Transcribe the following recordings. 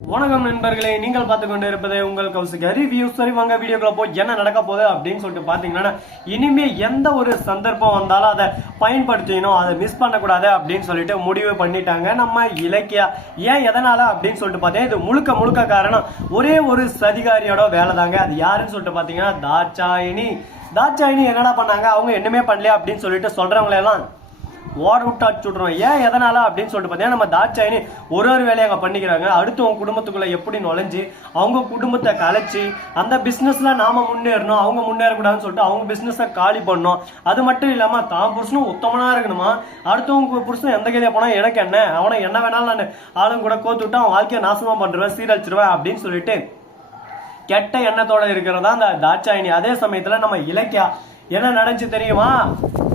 வணக்கம் நண்பர்களே, நீங்கள் பார்த்து கொண்டு இருப்பது உங்கள் கௌசிக் ரிவ்யூ. சரி வாங்க வீடியோக்குள்ள போய் என்ன நடக்க போகுது அப்படின்னு சொல்லிட்டு பாத்தீங்கன்னா, இனிமே எந்த ஒரு சந்தர்ப்பம் வந்தாலும் அதை பயன்படுத்திக்கணும், அதை மிஸ் பண்ணக்கூடாது அப்படின்னு சொல்லிட்டு முடிவு பண்ணிட்டாங்க நம்ம இலக்கியா. ஏன் எதனால அப்படின்னு சொல்லிட்டு பார்த்தீங்கன்னா, இது முழுக்க காரணம் ஒரே ஒரு சதிகாரியோட வேலை தாங்க. அது யாருன்னு சொல்லிட்டு பாத்தீங்கன்னா தாட்சாயினி என்னடா பண்ணாங்க, அவங்க என்னமே பண்ணலையா அப்படின்னு சொல்லிட்டு சொல்றவங்களெல்லாம் ஓட விட்டு அடிச்சுட்றோம். ஏன் எதனால அப்படின்னு சொல்லிட்டு பார்த்தீங்கன்னா, நம்ம தாட்சாயினி ஒரு வேலையை அங்கே பண்ணிக்கிறாங்க. அடுத்து அவங்க குடும்பத்துக்குள்ள எப்படி நுழைஞ்சு அவங்க குடும்பத்தை கலைச்சி அந்த பிஸ்னஸ்ல நாம முன்னேறணும், அவங்க முன்னேறக்கூடாதுன்னு சொல்லிட்டு அவங்க பிஸ்னஸை காலி பண்ணணும். அது மட்டும் இல்லாம தான் புருஷனும் உத்தமனா இருக்கணுமா, அடுத்தவங்க புருஷன் எந்த கையில போனா எனக்கு என்ன, அவனை என்ன வேணாலும் நான் ஆளும் கூட கோத்து விட்டு அவன் வாழ்க்கையை நாசமா பண்றேன், சீரழிச்சிருவேன் அப்படின்னு சொல்லிட்டு கெட்ட எண்ணத்தோட இருக்கிறதா அந்த தாட்சாயினி. அதே சமயத்துல நம்ம இலக்கியா என்ன நடந்துச்சு தெரியுமா,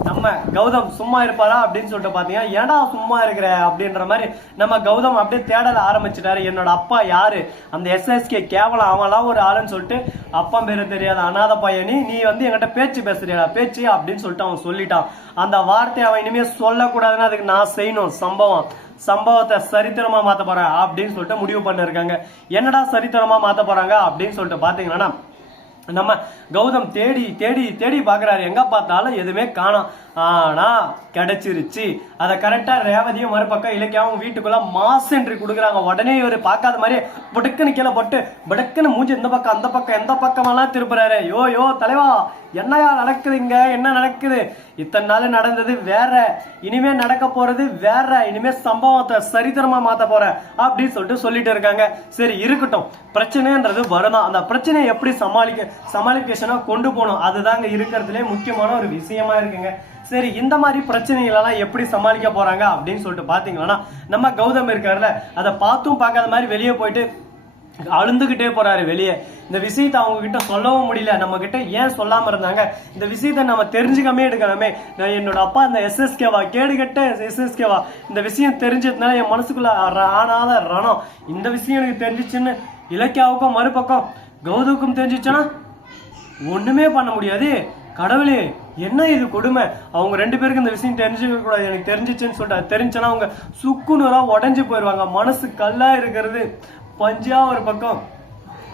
நம்ம கௌதம் சும்மா இருப்பாரா அப்படின்னு சொல்லிட்டு பாத்தீங்கன்னா, ஏன்டா சும்மா இருக்கிற அப்படின்ற மாதிரி நம்ம கௌதம் அப்படியே தேடல ஆரம்பிச்சுட்டாரு. என்னோட அப்பா யாரு, அந்த எஸ்எஸ்கே கேவலம் அவன்லாம் ஒரு ஆளுன்னு சொல்லிட்டு, அப்பா பேரு தெரியாத அநாத பையனி, நீ வந்து என்கிட்ட பேச்சு பேசுறியா பேச்சு அப்படின்னு சொல்லிட்டு அவன் சொல்லிட்டான். அந்த வார்த்தையை அவன் இனிமே சொல்லக்கூடாதுன்னு அதுக்கு நான் செய்யணும் சம்பவத்தை சரித்திரமா மாத்த போறேன் அப்படின்னு சொல்லிட்டு முடிவு பண்ணிருக்காங்க. என்னடா சரித்திரமா மாத்த போறாங்க அப்படின்னு சொல்லிட்டு பாத்தீங்கன்னா, நம்ம கௌதம் தேடி பாக்குறாரு, எங்க பார்த்தாலும் எதுவுமே காணோம். ஆனா கிடைச்சிருச்சு. அதை கரெக்டா ரேவதியும் மறுபக்கம் இலக்கியாவும் வீட்டுக்குள்ள மாஸ் என்ட்ரி கொடுக்குறாங்க. உடனே இவர் பார்க்காத மாதிரி புடுக்குன்னு கீழே போட்டு புடுக்குன்னு மூஞ்சி இந்த பக்கம் அந்த பக்கம் எந்த பக்கமெல்லாம் திருப்புறாரு. யோ தலைவா, என்னையா நடக்குது இங்க, என்ன நடக்குது, இத்தனை நாள் நடந்தது வேற, இனிமே நடக்க போறது வேற, இனிமே சம்பவத்தை சரித்திரமா மாத்த போற அப்படின்னு சொல்லிட்டு இருக்காங்க. சரி இருக்கட்டும், பிரச்சனைன்றது வருதான், அந்த பிரச்சனையை எப்படி சமாளிக்கேஷனா கொண்டு போகணும், அதுதாங்க இருக்கிறதுலே முக்கியமான ஒரு விஷயமா இருக்குங்க. சரி, இந்த மாதிரி பிரச்சனைகள் எல்லாம் எப்படி சமாளிக்க போறாங்க அப்படின்னு சொல்லிட்டு பாத்தீங்கன்னா, நம்ம கௌதம் இருக்காருல்ல, அதை பார்த்தும் பார்க்காத மாதிரி வெளியே போயிட்டு அழுந்துகிட்டே போறாரு வெளியே. இந்த விஷயத்த அவங்க கிட்ட சொல்லவும் முடியல. நம்ம கிட்ட ஏன் சொல்லாம இருந்தாங்க, இந்த விஷயத்த நம்ம தெரிஞ்சுக்காமே எடுக்கலாமே. நான் என்னோட அப்பா இந்த எஸ்எஸ்கேவா, கேடுகட்ட எஸ்எஸ்கேவா, இந்த விஷயம் தெரிஞ்சதுனால என் மனசுக்குள்ள ஆனாத ரணம். இந்த விஷயம் எனக்கு தெரிஞ்சிச்சுன்னு இலக்கியாவுக்கும் மறுபக்கம் கௌதமுக்கும் தெரிஞ்சிச்சுன்னா ஒண்ணுமே பண்ண முடியாது. கடவுளே, என்ன இது கொடுமை. அவங்க ரெண்டு பேருக்கு இந்த விஷயம் தெரிஞ்சுக்க கூடாது, எனக்கு தெரிஞ்சிச்சுன்னு சொல்லிட்டு தெரிஞ்சுன்னா அவங்க சுக்குநூறா உடஞ்சு போயிடுவாங்க. மனசு கல்லா இருக்கிறது பஞ்சா ஒரு பக்கம்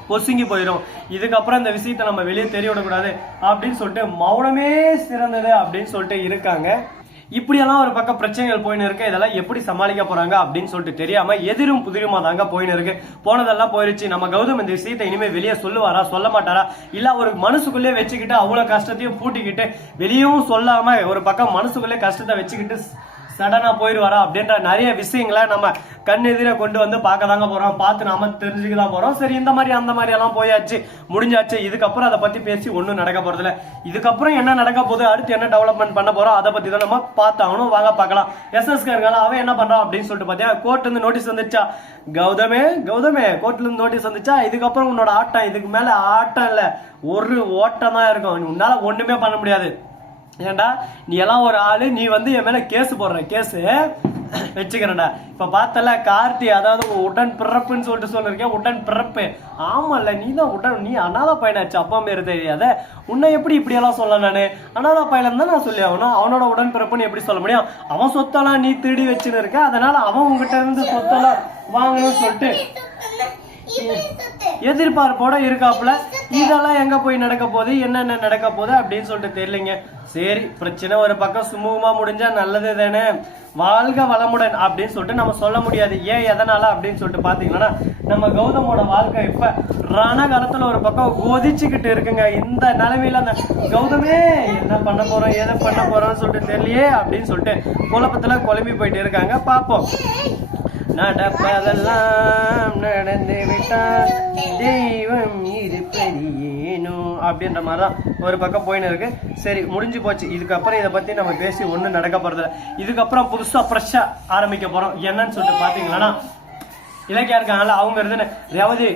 பொசுங்கி போயிடும். இதுக்கப்புறம் இந்த விஷயத்த நம்ம வெளியே தெரிய விடக்கூடாது அப்படின்னு சொல்லிட்டு மௌனமே சிறந்தது அப்படின்னு சொல்லிட்டு இருக்காங்க. இப்படியெல்லாம் ஒரு பக்கம் பிரச்சனைகள் போயின்னு இருக்கு. இதெல்லாம் எப்படி சமாளிக்க போறாங்க அப்படின்னு சொல்லிட்டு தெரியாம எதிரும் புதிருமா தாங்க போயின்னு இருக்கு. போனதெல்லாம் போயிருச்சு. நம்ம கௌதம் இந்த விஷயத்தை இனிமே வெளியே சொல்லுவாரா சொல்ல மாட்டாரா, இல்ல ஒரு மனசுக்குள்ளே வச்சுக்கிட்டு அவ்வளவு கஷ்டத்தையும் பூட்டிக்கிட்டு வெளியவும் சொல்லாம ஒரு பக்கம் மனசுக்குள்ளே கஷ்டத்தை வச்சுக்கிட்டு சடனா போயிடுவாரா அப்படின்ற நிறைய விஷயங்களை நம்ம கண்ணெதிர கொண்டு வந்து பார்க்க தாங்க போறோம், பார்த்து நாம தெரிஞ்சுக்க தான் போறோம். சரி, இந்த மாதிரி அந்த மாதிரி எல்லாம் போயாச்சு, முடிஞ்சாச்சு. இதுக்கப்புறம் அதை பத்தி பேசி ஒன்றும் நடக்க போறது இல்லை. இதுக்கப்புறம் என்ன நடக்க போகுது, அடுத்து என்ன டெவலப்மெண்ட் பண்ண போறோம், அதை பத்தி தான் நம்ம பார்த்தாகணும். வாங்க பார்க்கலாம். எஸ்எஸ்கே இருக்காங்க, அவன் என்ன பண்றான் அப்படின்னு சொல்லிட்டு பாத்தியா, கோர்ட்ல இருந்து நோட்டீஸ் வந்துச்சா, கௌதமே கோர்ட்ல இருந்து நோட்டீஸ் வந்துச்சா, இதுக்கப்புறம் உன்னோட ஆட்டம், இதுக்கு மேல ஆட்டம் இல்ல, ஒரு ஓட்டம் தான் இருக்கும், உன்னால ஒண்ணுமே பண்ண முடியாது. ஏண்டா நீ எல்லாம் ஒரு ஆளு, நீ வந்து என் மேல கேஸ் போடுற, கேஸ் வச்சுக்கிறேன்டா. இப்ப பார்த்தல கார்த்தி, அதாவது உடன் பிறப்புன்னு சொல்லிட்டு சொல்லிருக்கேன், உடன் பிறப்பு. ஆமால, நீ அனாத பையனாச்சு, அப்பா பேரு தெரியாத, உன்னை எப்படி இப்படி எல்லாம் சொல்ல, நானு அனாத பையன் தான் நான் சொல்லி ஆகணும். அவனோட உடன் பிறப்புன்னு எப்படி சொல்ல முடியும், அவன் சொத்தெல்லாம் நீ திருடி வச்சுன்னு இருக்க, அதனால அவன் உங்ககிட்ட இருந்து சொத்தெல்லாம் வாங்கணும்னு சொல்லிட்டு எதிர்பார்ப்போட இருக்காப்புல. இதெல்லாம் எங்க போய் நடக்க போகுது, என்னென்ன நடக்க போகுது அப்படின்னு சொல்லிட்டு தெரியலைங்க. சரி, பிரச்சனை ஒரு பக்கம் சுமூகமா முடிஞ்சா நல்லது தானே, வாழ்க வளமுடன் அப்படின்னு சொல்லிட்டு நம்ம சொல்ல முடியாது. ஏன் எதனால அப்படின்னு சொல்லிட்டு பாத்தீங்கன்னா, நம்ம கௌதமோட வாழ்க்கை இப்ப ரணகாலத்துல ஒரு பக்கம் கொதிச்சுக்கிட்டு இருக்குங்க. இந்த நிலைமையில அந்த கௌதமே என்ன பண்ண போறோம், எதை பண்ண போறோம்னு சொல்லிட்டு தெரியலையே அப்படின்னு சொல்லிட்டு குழப்பத்துல குழம்பி போயிட்டு இருக்காங்க. பாப்போம். நடப்பதெல்லாம் நடந்து விட்டால் தெய்வம் இருப்பதியேனோ அப்படின்ற மாதிரிதான் ஒரு பக்கம் போயின்னு இருக்கு. சரி, முடிஞ்சு போச்சு. இதுக்கப்புறம் இதை பத்தி நம்ம பேசி ஒன்றும் நடக்க போறதில்ல. இதுக்கப்புறம் புதுசா ஃப்ரெஷ்ஷா ஆரம்பிக்க போறோம். என்னன்னு சொல்லிட்டு பாத்தீங்கன்னா, இலக்கியா இருக்காங்கல்ல, அவங்க இருந்து ரேவதி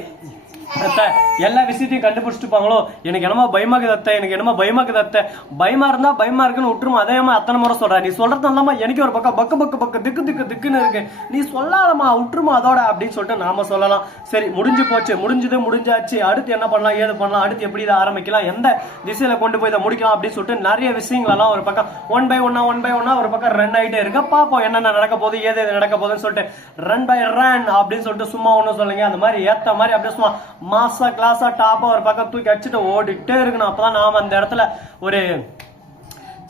அத்தை எல்லா விஷயத்தையும் கண்டுபிடிச்சிட்டுப்பாங்களோ, எனக்கு என்னமோ பயமாக்குது அத்தை, எனக்கு என்னமோ பயமாக்குது அத்தை. பயமா இருந்தா பயமா இருக்குன்னு விட்டுருமா, அதையம்மா அத்தனை முறை சொல்ற. நீ சொல்றது இல்லாம எனக்கு ஒரு பக்கம் பக்கு பக்கு பக்கு திக்கு திக்கு திக்குன்னு இருக்கு, நீ சொல்லாதம்மா விட்டுருமா அதோட அப்படின்னு சொல்லிட்டு நாம சொல்லலாம். சரி முடிஞ்சு போச்சு, முடிஞ்சது முடிஞ்சாச்சு, அடுத்து என்ன பண்ணலாம் ஏது பண்ணலாம், அடுத்து எப்படி இதை ஆரம்பிக்கலாம், எந்த திசையில கொண்டு போய் இதை முடிக்கலாம் அப்படின்னு சொல்லிட்டு நிறைய விஷயங்கள் எல்லாம் ஒரு பக்கம் ஒன் பை ஒன்னா ஒரு பக்கம் ரன் ஆகிட்டே இருக்கு. பாப்போம் என்னென்ன நடக்க போகுது, ஏது எது நடக்க போகுதுன்னு சொல்லிட்டு ரன் பை ரன் அப்படின்னு சொல்லிட்டு சும்மா ஒன்றும் சொல்லுங்க. அந்த மாதிரி ஏத்த மாதிரி அப்படியே சும்மா மாசா கிளாஸா டாப்பா ஒரு பக்கம் தூக்கி அடிச்சுட்டு ஓடிட்டே இருக்கணும். அப்பதான் நாம அந்த இடத்துல ஒரு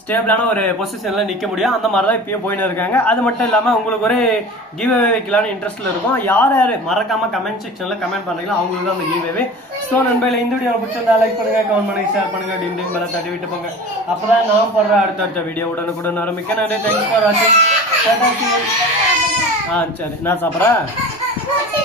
ஸ்டேபிளான ஒரு பொசிஷன்ல நிக்க முடியும். அந்த மாதிரி தான் இப்பயும் போயின்னு இருக்காங்க. அது மட்டும் இல்லாம உங்களுக்கு ஒரு கிவ் அவே வைக்கலான்னு இன்ட்ரெஸ்ட்ல இருக்கும். யார் யாரு மறக்காம கமெண்ட் செக்ஷன்ல கமெண்ட் பண்றீங்களோ அவங்களுக்கு தான் அந்த கிவ் அவே. ஸோ நண்பர்களே, இந்த வீடியோ பிடிச்சிருந்தா லைக் பண்ணுங்க, கமெண்ட் பண்ணுங்க, ஷேர் பண்ணுங்க, டிம் மேல தட்டி விட்டு போங்க. அப்பதான் நான் போடுற அடுத்த வீடியோ உடனுக்குடன் ஆரம்பிக்க. நன்றி, தேங்க்ஸ் ஃபார் வாட்சிங். சரி நான் சாப்பிட்றேன்.